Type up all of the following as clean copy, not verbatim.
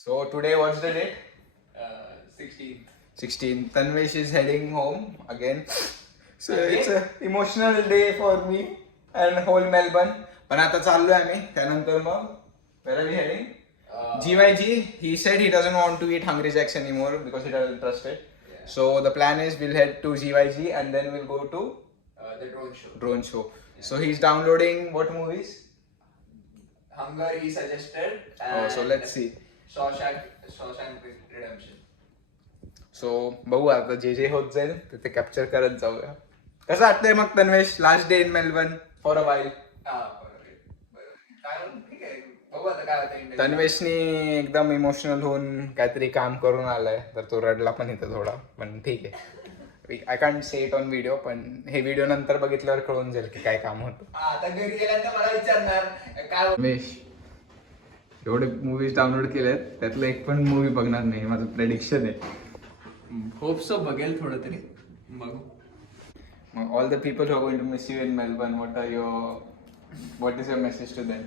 So today, what's the date? 16th. 16. Tanvesh is heading home again. So it's a emotional day for me and whole Melbourne. पण आता चाललोय आम्ही त्यानंतर मग where are we heading? GYG. He said he doesn't want to eat Hungry Jacks anymore because he doesn't trust it. Yeah. So the plan is we'll head to GYG and then we'll go to The drone show. drone show. Yeah. So he's downloading what movies? Hunger he suggested. Oh, so let's see. Shawshank Redemption. सो बघू आता जे जे होत जाईल ते capture करत जाऊया. कसं वाटतंय मग Tanvesh last day in Melbourne for a while? तन्वेशनी एकदम इमोशनल होऊन काहीतरी काम करून आलाय तर तो रडला पण इथं थोडा, पण ठीक आहे. आय कॅन्ट से इट ऑन व्हिडिओ, पण हे व्हिडिओ नंतर बघितल्यावर कळून जाईल की काय काम होतं. आता घरी गेल्यानंतर मला विचारणार काय. तन्वेश एवढे मूवीज डाउनलोड केलेत त्यातलं एक पण मूवी बघणार नाही माझं प्रेडिक्शन आहे. होप सो बघेल थोडं तरी बघू. All the people who are going to miss you in Melbourne, what is your message to them?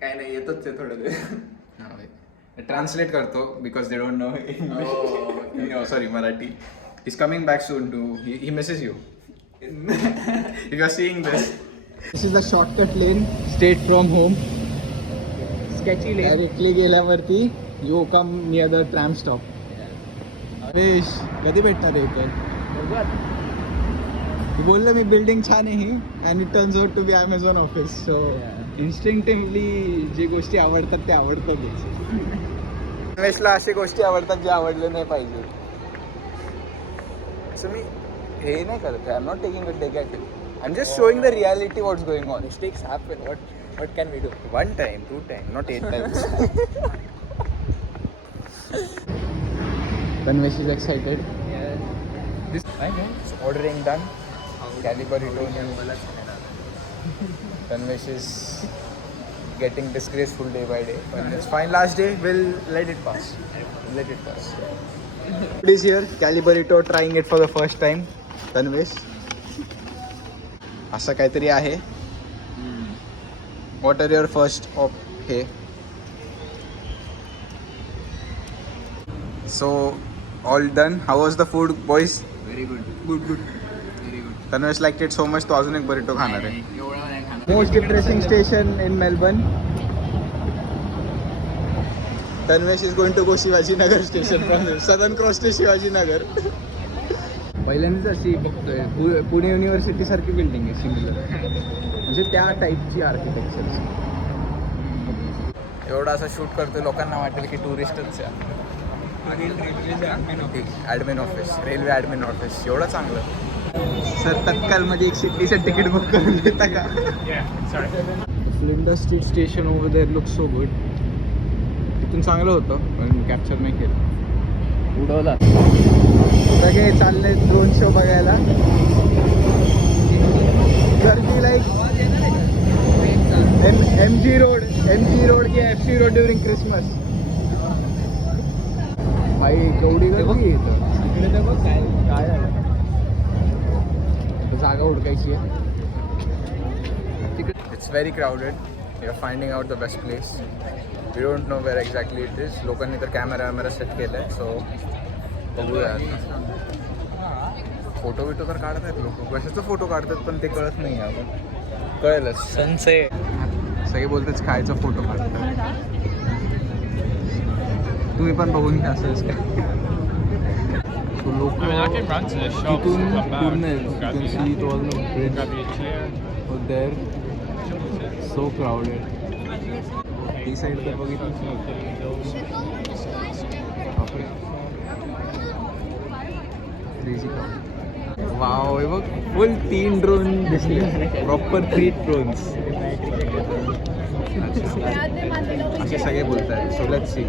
काय नाही, येतच आहे थोडं ते. Translate करतो because they don't know English. Oh, No, sorry, Marathi. He's coming back soon he misses you. If you are seeing this. This is the shortcut lane straight from home. Sketchy lane. Directly गेल्यावरती you come near the tram stop. अरेश कधी भेटणार आहे इथे? तू बोललं मी building छान आहे ही and it turns out to be Amazon office. So instinctively जे गोष्टी आवडतात ते आवडतातच. तन्वेशला अशा गोष्टी आवडतात जे आवडले नाही पाहिजे. असं मी हे नाही करत. I am not taking it negative. I am just showing the reality what's going on. Mistakes happen. What can we do? 1 time, 2 time, not 8 times. Tanvesh is excited. Yeah. So ordering done. Caliber Tanvesh is getting disgraceful day by day. But it's fine. Last day, we'll let it pass. It is here. Caliberito trying it for the first time. Tanvesh. असं काहीतरी आहे. What are your first here? So all done. How was the food, boys? Very good. Good. Very good. Tanvesh liked it so much तो अजून एक बरिटो खाणार आहे. एवढा नाही खाणार. Most depressing station in Melbourne. Tanvesh is going to go Shivaji Nagar station from here. Southern Cross to Shivaji Nagar. पहिल्यांदाच अशी बघतोय. पुणे युनिव्हर्सिटी सारखी बिल्डिंग आहे सिमिलर. म्हणजे त्या टाईपची आर्किटेक्चर. एवढा असं शूट करतोय लोकांना वाटेल की टुरिस्टच आहे. Admin office, railway admin office एवढं चांगलं. सर तत्कालमध्ये एक सिटीचं तिकीट बुक करून देता का? Flinders street station over there look so good. तिथून चांगलं होतं पण कॅप्चर नाही केलं. उडवला. सगळे चालले ड्रोन शो बघायला. गर्दी लाईक MG रोड की FC रोड ड्युरिंग क्रिसमस. भाई केवढी गर्दी इकडे तर बघ काय झालं. जागा हुडकायची आहे. It's very crowded. We are finding out the best place. We don't know where exactly it is. लोकांनी तर कॅमेरा सेट केला आहे. सो बघूया. फोटो बिटो तर काढत आहेत लोक. कशाचा फोटो काढतात पण ते कळत नाही. आपण कळेलच. सनसेट सगळे बोलतात खायचा फोटो काढतात. तुम्ही पण बघून घ्या असंच काय. लोक तिथून पूर्ण देअर सो क्राउडेड. ही साईड तर बघितलंच नव्हतं. वाव हे बघ फुल 3 ड्रोन दिसले. प्रॉपर 3 ड्रोन्स असे सगळे बोलत आहेत. So let's see.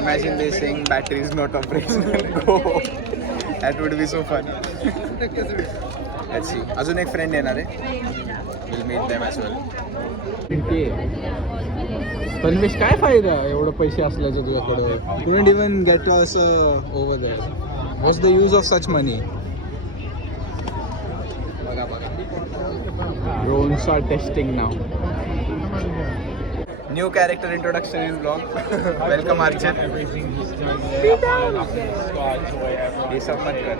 Imagine they saying battery is not operational. Go. That would be so fun. Let's see. अजून एक फ्रेंड येणार आहे. We'll meet them as well. Tanvesh काय फायदा एवढं पैसे असल्याचं तुझ्याकडे? You don't even get us over there. What's the use of such money? Drones are testing now. New character introduction in vlog. Welcome Archit. ये सब मत कर.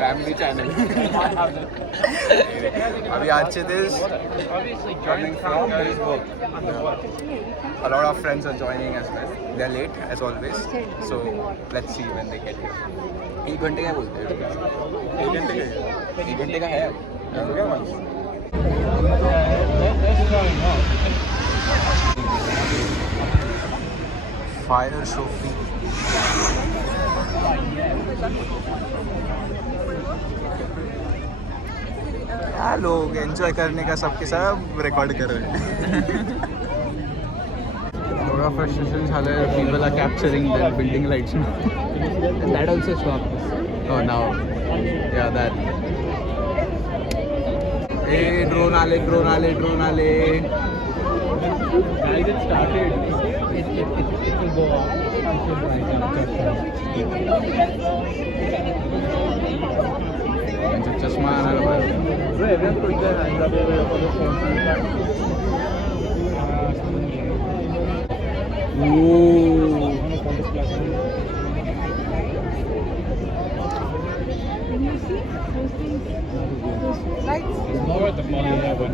Family channel. अभी Archit is coming from his work. A lot of friends are joining as well. They're late as always. So let's see when they get here. 1 घंटे क्या बोलते हैं? 1 घंटे का है. Fire show free. क्या लोग एंजॉय करने का सबके सब रेकॉर्ड कर रहे हैं. थोड़ा फ्रस्ट्रेशन झालं. People are capturing the building lights. That also stop. Oh now. Yeah, that. Hey, drone आले. Guys, it started. It will go off. चष्मा आणायला पाहिजे.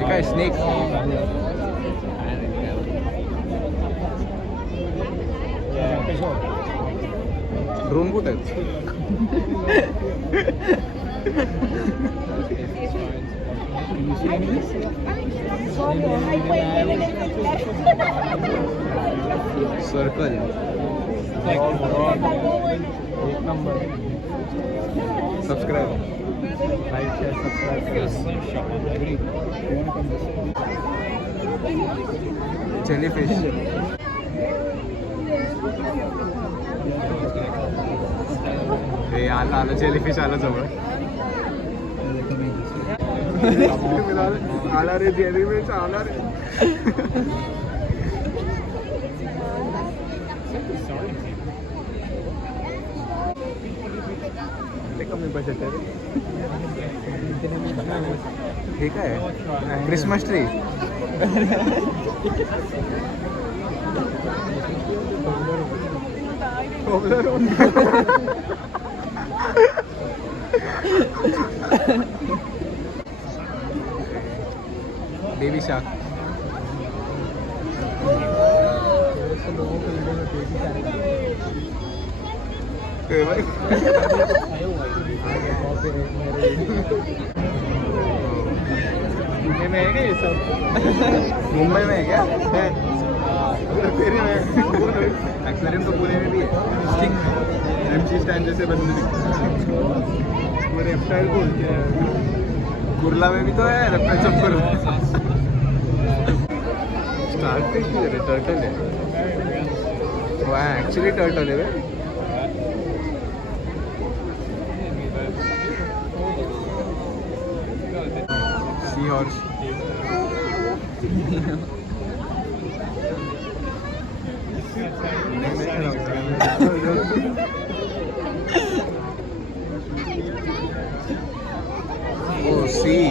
काय स्नेक. ड्रोन कुठे आहेत? सर्कल. सबस्क्राईब. जेलीफिश. हे आलं जेलीफिश आलं जवळ. आला रे जेलीफिश आला रे. कमी बजेट आहे. हे काय Christmas tree. Baby shark. Pune में है क्या ये सब? मुंबई में है क्या? एक्वेरियम तो पुणे में भी है. MC स्टैंड जैसे बंदे रेप्टाइल बोलते हैं. कुर्ला में भी तो है रेप्टाइल चप्पल. स्टारफिश भी है. टर्टल है. वो एक्चुअली टर्टल है. Sea horse. Oh, see.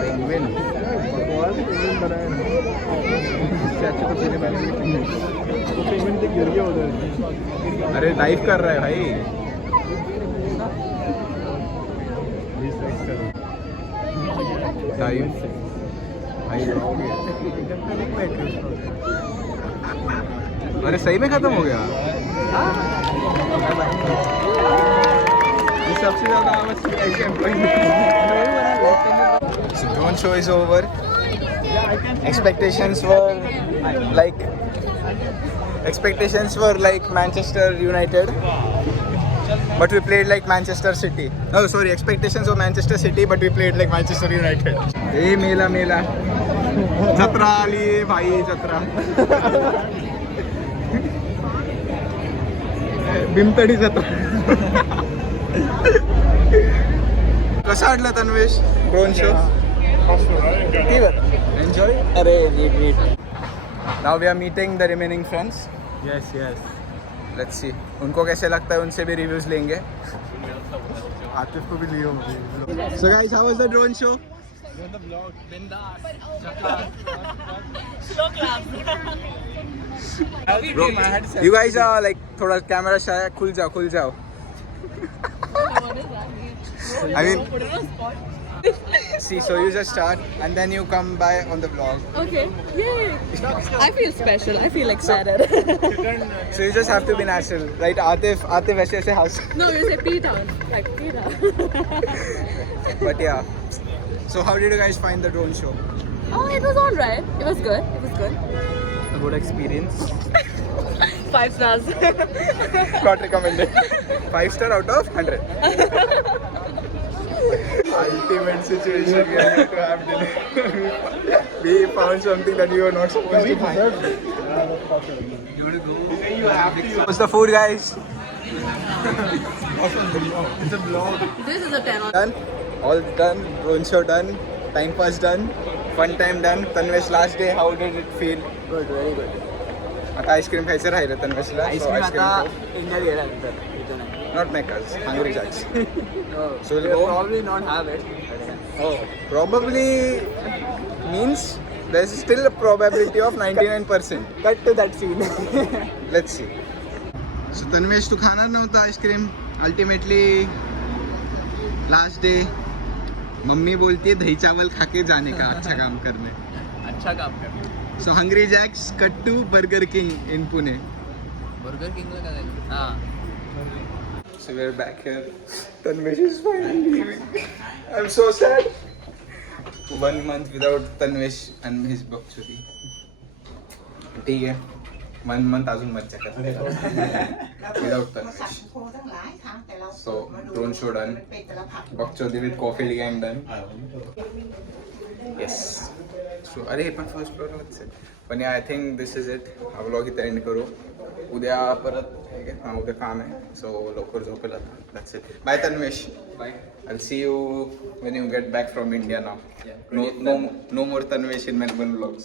Penguin. अरे डाइव कर रहा है भाई. डाइव भाई. अरे सही में खत्म हो गया. ये सबसे ज्यादा drone show is over. Expectations were like Manchester United, but we played like Manchester City. Oh, sorry, expectations were Manchester City, but we played like Manchester United. Hey, मेला जत्रा आली भाई. जत्रा. भीमतडी जत्रा. कसा वाटला Tanvesh drone show? Enjoy. Arey, neat. Now we are meeting the remaining friends. Yes. Let's see उनको कैसे लगता है, उनसे भी रिव्यूज लेंगे. आतिफ को भी लिए होंगे. So guys, how was the drone show? Bro, you guys are like थोड़ा कैमरा shy है, खुल जाओ. I mean, see, so you just start and then you come by on the vlog. Okay, yay! I feel special. I feel excited. So you just have to be natural, right? Atif ऐसे house. No, you say P-Town. Like Peter. But yeah. So how did you guys find the drone show? Oh, it was alright. It was good. A good experience. 5 stars. Not recommended. 5-star out of 100. Ultimate situation we had to have dinner. We found something that we were not supposed to find. What's the food, guys? It's a vlog. This is a 10 on. Done. All done. Drone show done. Time pass done. Fun time done. Tanvesh, last day, how did it feel? Good, very good. आता ice cream खायचं राहिलं तन्वेशला. India गेल्यानंतर इथं नाही. Not Meccas, Hungry Jacks. So we'll We'll go. probably not have it. Oh, probably means there's still a probability of 99%. Cut to that scene. Let's see. So Tanvesh तू खाणार नव्हता ice cream. Ultimately last day mummy बोलती है दही चावल खा के जाने का, अच्छा काम करने. अच्छा काम कर. So Hungry Jacks cut to Burger King in Pune. Burger किंगला काय झालं? हां. So we're back here. Tanvesh is finally leaving. I'm so sad. 1 month without Tanvesh and his बकचोदी. ठीक है. 1 month अजून मज्जा कर. Without Tanvesh. So drone show done. बकचोदी with coffee gang done. Yes. So अरे पण फर्स्ट फ्लोअरलाच आहे. पण I think this is it. हा व्लॉग इथं एंड करू. उद्या परत हां उद्या काम आहे. सो लवकर झोपेल आता. That's it. Bye Tanvesh. Bye. I'll see you when you get back from India now. Yeah. No more Tanvesh in Melbourne vlogs.